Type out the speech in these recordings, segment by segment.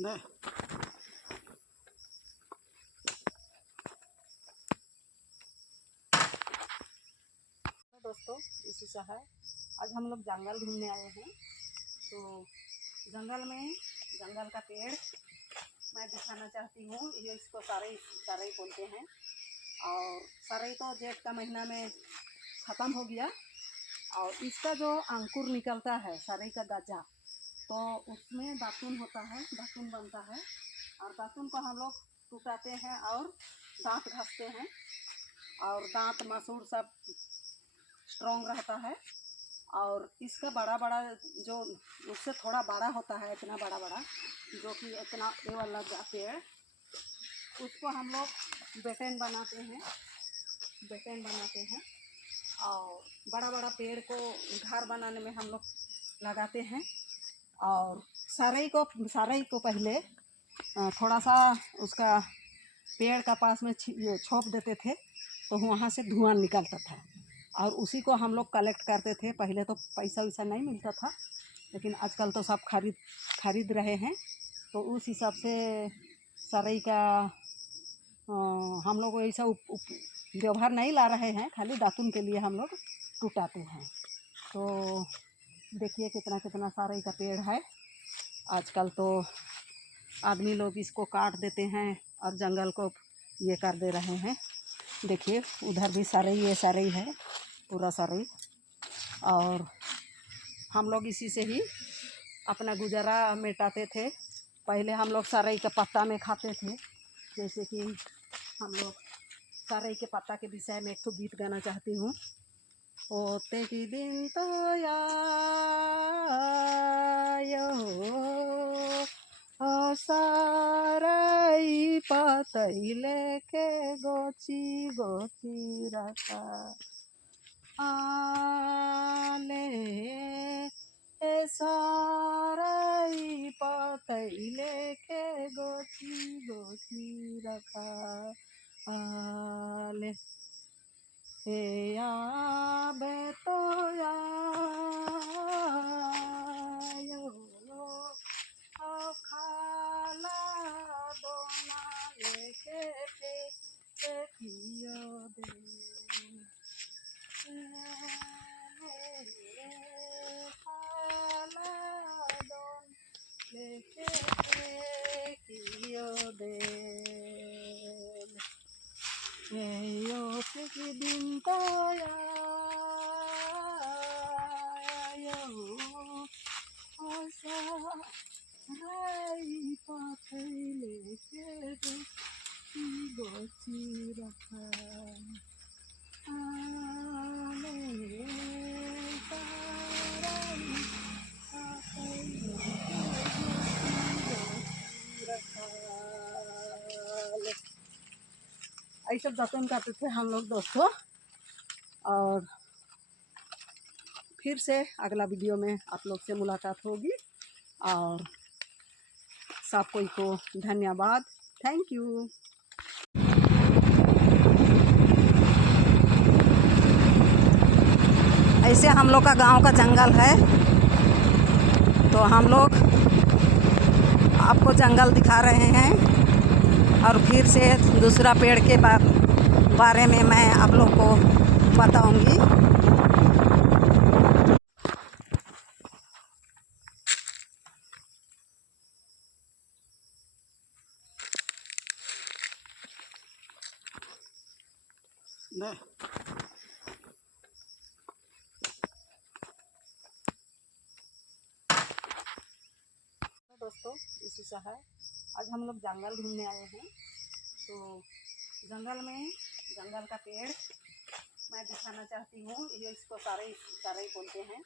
नहीं। दोस्तों, इसी सा है। आज हम लोग जंगल घूमने आए हैं। तो जंगल का पेड़ मैं दिखाना चाहती हूँ। ये इसको सरई सरई बोलते हैं। और सरई तो जेठ का महीना में ख़त्म हो गया। और इसका जो अंकुर निकलता है सरई का गजा, तो उसमें दातुन होता है, दातुन बनता है। और दातुन को हम लोग टुटाते हैं और दांत घसते हैं। और दांत मसूड़ सब स्ट्रॉन्ग रहता है। और इसका बड़ा बड़ा जो उससे थोड़ा बड़ा होता है, इतना बड़ा बड़ा जो कि इतना ये वाला पेड़, उसको हम लोग बेटेन बनाते हैं। और बड़ा बड़ा पेड़ को घर बनाने में हम लोग लगाते हैं। और सरई को पहले थोड़ा सा उसका पेड़ का पास में छोप देते थे, तो वहाँ से धुआं निकलता था। और उसी को हम लोग कलेक्ट करते थे। पहले तो पैसा वैसा नहीं मिलता था, लेकिन आजकल तो सब खरीद रहे हैं। तो उस हिसाब से सरई का हम लोग ऐसा व्यवहार नहीं ला रहे हैं, खाली दातुन के लिए हम लोग टुटाते हैं। तो देखिए कितना कितना सरई का पेड़ है। आजकल तो आदमी लोग इसको काट देते हैं और जंगल को ये कर दे रहे हैं। देखिए उधर भी सरई है, पूरा सरई। और हम लोग इसी से ही अपना गुजारा मिटाते थे। पहले हम लोग सरई के पत्ता में खाते थे। जैसे कि हम लोग सरई के पत्ता के विषय में एक तो गीत गाना चाहती हूँ। होते की दिन तो सरई पतई लेके गोची गोची रखा आले सरई पतई लेके गोची गोची रखा आले हे आबे तो आयो खाला दोना लेके पियो दे खाला दोन लेके पियो दे यो की दिन तो सरई पतई लेके गोची रखा यही सब दातुन करते थे हम लोग दोस्तों। और फिर से अगला वीडियो में आप लोग से मुलाकात होगी। और सब कोई को धन्यवाद, थैंक यू। ऐसे हम लोग का गांव का जंगल है, तो हम लोग आपको जंगल दिखा रहे हैं। और फिर से दूसरा पेड़ के बारे में मैं आप लोग को बताऊंगी। नहीं। दोस्तों, इसी सा है। आज हम लोग जंगल घूमने आए हैं। तो जंगल का पेड़ मैं दिखाना चाहती हूँ। ये इसको सरई बोलते हैं।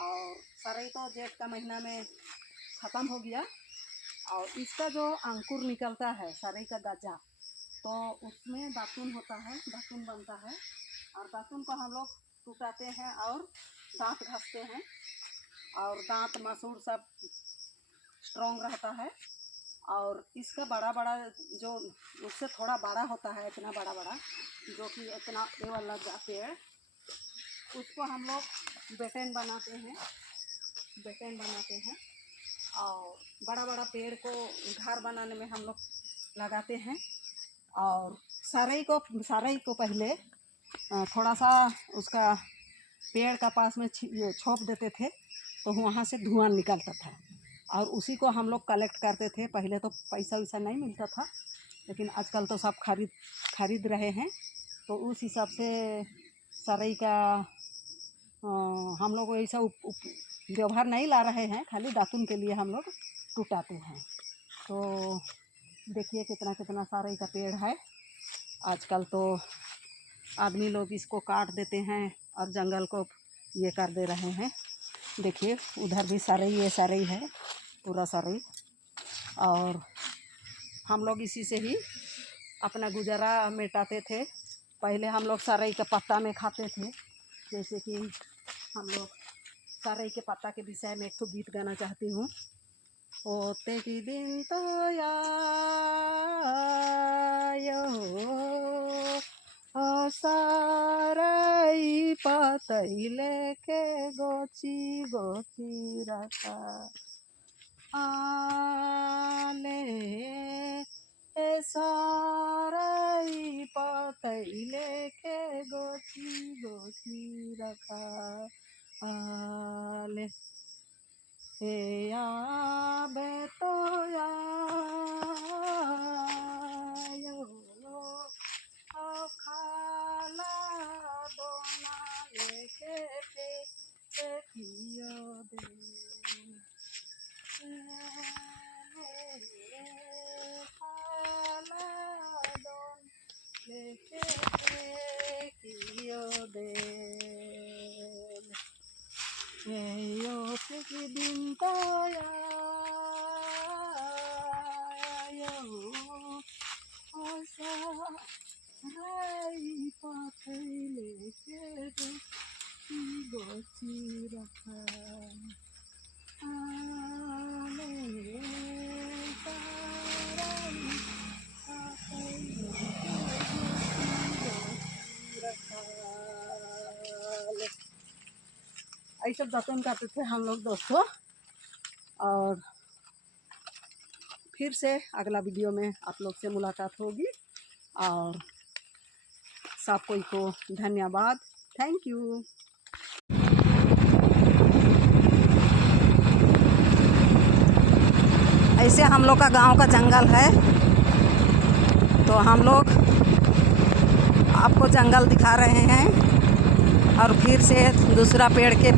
और सरई तो जेठ का महीना में ख़त्म हो गया। और इसका जो अंकुर निकलता है सरई का गजा, तो उसमें दातुन होता है, दातुन बनता है। और दातुन को हम लोग टुटाते हैं और दांत घसते हैं। और दांत मसूड़ सब स्ट्रॉन्ग रहता है। और इसका बड़ा बड़ा जो उससे थोड़ा बड़ा होता है, इतना बड़ा बड़ा जो कि इतना ये वाला पेड़, उसको हम लोग बेटेन बनाते हैं। और बड़ा बड़ा पेड़ को घर बनाने में हम लोग लगाते हैं। और सराई को पहले थोड़ा सा उसका पेड़ का पास में छोप देते थे तो वहाँ से धुआं निकलता था और उसी को हम लोग कलेक्ट करते थे। पहले तो पैसा वैसा नहीं मिलता था, लेकिन आजकल तो सब खरीद रहे हैं, तो उस हिसाब से सराई का हम लोग ऐसा व्यवहार नहीं ला रहे हैं, खाली दातुन के लिए हम लोग टूटाते हैं। तो देखिए कितना कितना सराई का पेड़ है। आजकल तो आदमी लोग इसको काट देते हैं और जंगल को ये कर दे रहे हैं। देखिए उधर भी सराई है, पूरा सराई। और हम लोग इसी से ही अपना गुजारा मिटाते थे। पहले हम लोग सराई के पत्ता में खाते थे। जैसे कि हम लोग सराई के पत्ता के विषय में एक तो गीत गाना चाहती हूँ। होते की दिन तो आयो सराई पतई लेके गोची गोची रखा आले सराई पतई लेके गोची गोची रखा आले हे आबे तो आयो खाला दोना लेके पियो दे खाला दोन लेके पियो दे यो के दिन तो आयो सराई पतई लेके गोची रखा आले सराई पतई लेके गोची रखा। ऐसा दातुन करते थे हम लोग दोस्तों। और फिर से अगला वीडियो में आप लोग से मुलाकात होगी। और सब कोई को धन्यवाद, थैंक यू। ऐसे हम लोग का गांव का जंगल है, तो हम लोग आपको जंगल दिखा रहे हैं। और फिर से दूसरा पेड़ के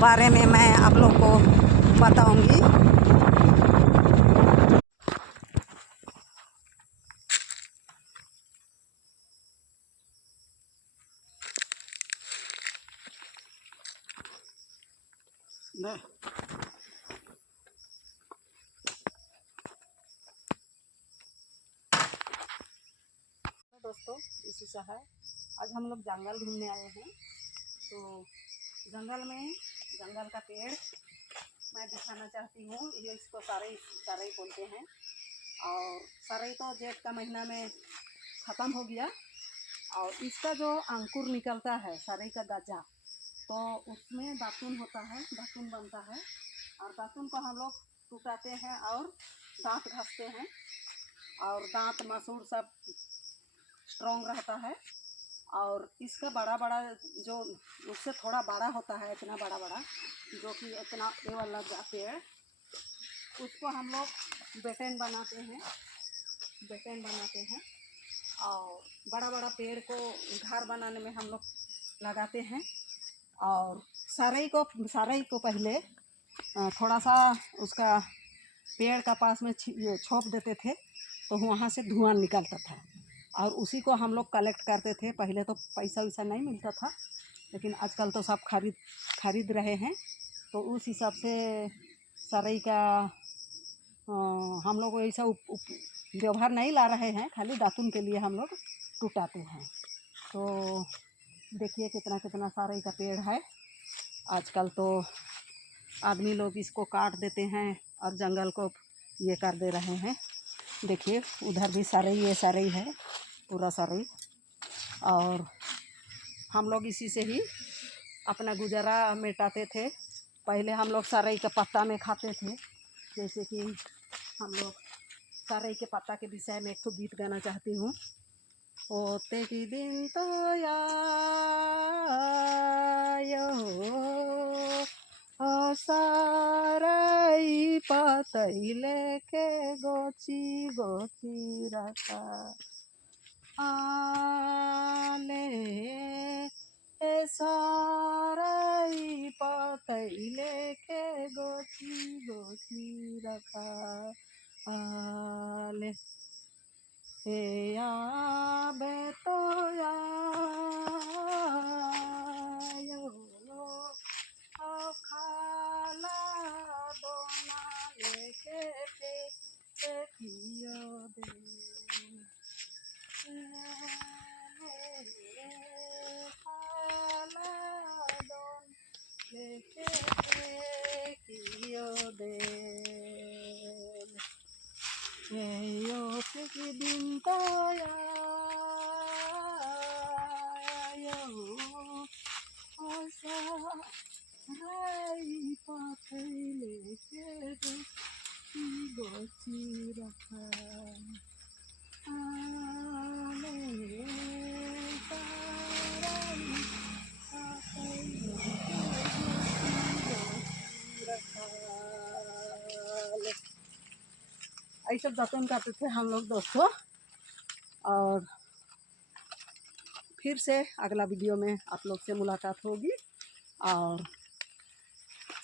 बारे में मैं आप लोग को बताऊंगी। दोस्तों इसी सा है। आज हम लोग जंगल घूमने आए हैं, तो जंगल का पेड़ मैं दिखाना चाहती हूँ। ये इसको सराई बोलते हैं। और सराई तो जेठ का महीना में ख़त्म हो गया। और इसका जो अंकुर निकलता है सराई का गजा, तो उसमें दातुन होता है, दातुन बनता है। और दातुन को हम लोग टूटाते हैं और दांत घसते हैं, और दांत मसूड़ सब स्ट्रॉन्ग रहता है। और इसका बड़ा बड़ा जो उससे थोड़ा बड़ा होता है, इतना बड़ा बड़ा जो कि इतना ये वाला पेड़, उसको हम लोग बेटेन बनाते हैं। और बड़ा बड़ा पेड़ को घर बनाने में हम लोग लगाते हैं। और सराई को पहले थोड़ा सा उसका पेड़ का पास में छोप देते थे तो वहाँ से धुआं निकलता था और उसी को हम लोग कलेक्ट करते थे। पहले तो पैसा वैसा नहीं मिलता था, लेकिन आजकल तो सब खरीद रहे हैं, तो उस हिसाब से सराई का हम लोग ऐसा व्यवहार नहीं ला रहे हैं, खाली दातुन के लिए हम लोग टूटाते हैं। तो देखिए कितना कितना सराई का पेड़ है। आजकल तो आदमी लोग इसको काट देते हैं और जंगल को ये कर दे रहे हैं। देखिए उधर भी सराई है, पूरा सराई। और हम लोग इसी से ही अपना गुजारा मिटाते थे। पहले हम लोग सराई के पत्ता में खाते थे, जैसे कि हम लोग सरई के पत्ता के विषय में एक तो गीत गाना चाहती हूँ। ओते की दिन तो आयो सरई पतैले के गोची गोची रखा आले सरई पतैले के गोची गोची रखा आले हे आबे तो आयो खाला दोना लेके पियो दे खाला दोन लेके पियो दे यो की दिन तो आयो सरई पतैले के गोची रखा आले सरई पतैले रखा। ऐसे दातुन करते थे हम लोग दोस्तों। और फिर से अगला वीडियो में आप लोग से मुलाकात होगी। और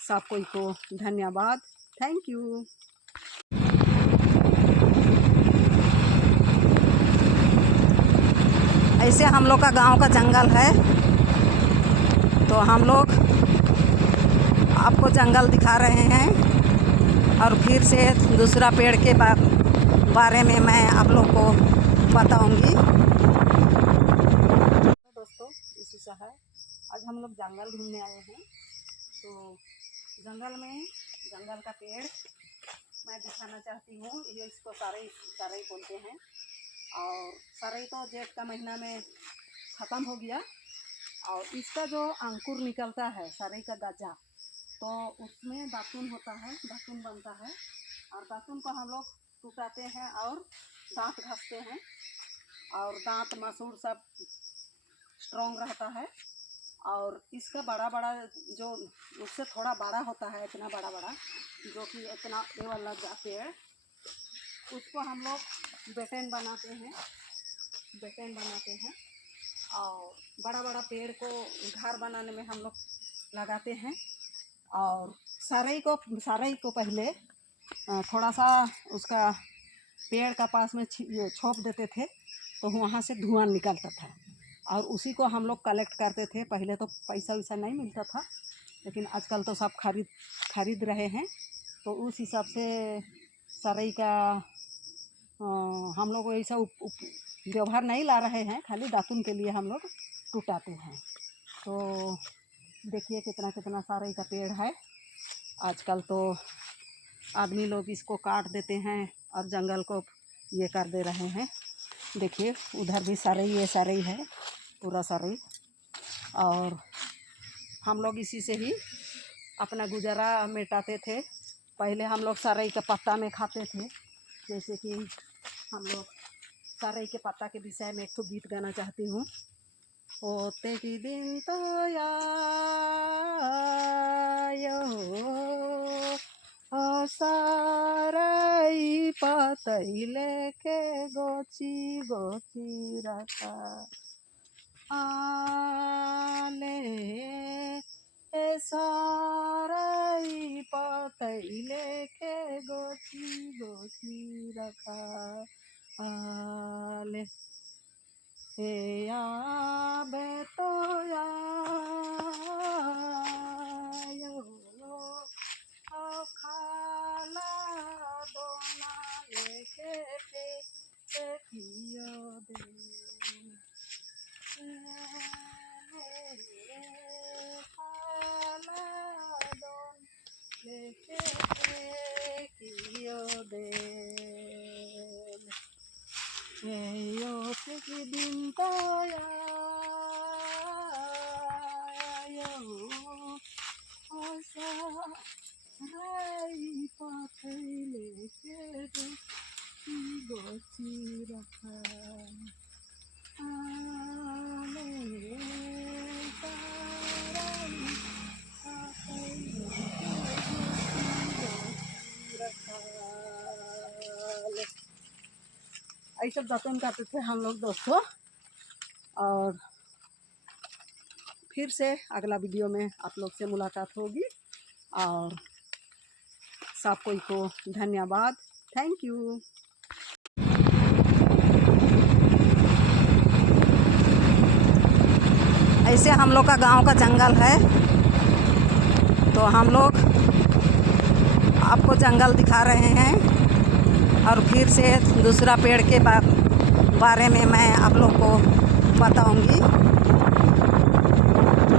सब कोई को धन्यवाद, थैंक यू। ऐसे हम लोग का गांव का जंगल है, तो हम लोग आपको जंगल दिखा रहे हैं। और फिर से दूसरा पेड़ के बारे में मैं आप लोग को बताऊंगी। दोस्तों इसी से है, आज हम लोग जंगल घूमने आए हैं। तो जंगल का पेड़ मैं दिखाना चाहती हूँ। ये इसको सरई बोलते हैं। और सरई तो जेठ का महीना में ख़त्म हो गया। और इसका जो अंकुर निकलता है सरई का गजा, तो उसमें दातुन होता है, दातुन बनता है। और दातुन को हम लोग टूटाते हैं और दांत घसते हैं। और दांत मसूड़ सब स्ट्रॉन्ग रहता है। और इसका बड़ा जो उससे थोड़ा बड़ा होता है, इतना बड़ा जो कि इतना ये वाला पेड़, उसको हम लोग बेटेन बनाते हैं। और बड़ा पेड़ को घर बनाने में हम लोग लगाते हैं। और सरई को पहले थोड़ा सा उसका पेड़ का पास में छोप देते थे, तो वहाँ से धुआं निकलता था। और उसी को हम लोग कलेक्ट करते थे। पहले तो पैसा वैसा नहीं मिलता था, लेकिन आजकल तो सब खरीद रहे हैं। तो उस हिसाब से सरई का हम लोग ऐसा व्यवहार नहीं ला रहे हैं, खाली दातुन के लिए हम लोग टूटाते हैं। तो देखिए कितना सरई का पेड़ है। आजकल तो आदमी लोग इसको काट देते हैं और जंगल को ये कर दे रहे हैं। देखिए उधर भी सरई है, पूरा सरई। और हम लोग इसी से ही अपना गुजारा मिटाते थे। पहले हम लोग सरई के पत्ता में खाते थे। जैसे कि हम लोग सरई के पत्ता के विषय में एक तो गीत गाना चाहती हूँ। ओते की दिन तो आयो सरई पतैले के गोची गोची रखा आले सरई पतैले के गोची गोची रखा आले हे आबे तो आयो खाला दोना लेके पियो दे खाला दोन लेके पियो दे यो की दिन तो आयो सरई पतैले ऐसे जतन करते थे हम लोग दोस्तों। और फिर से अगला वीडियो में आप लोग से मुलाकात होगी। और सब कोई को धन्यवाद, थैंक यू। ऐसे हम लोग का गांव का जंगल है, तो हम लोग आपको जंगल दिखा रहे हैं। और फिर से दूसरा पेड़ के बारे में मैं आप लोग को बताऊंगी।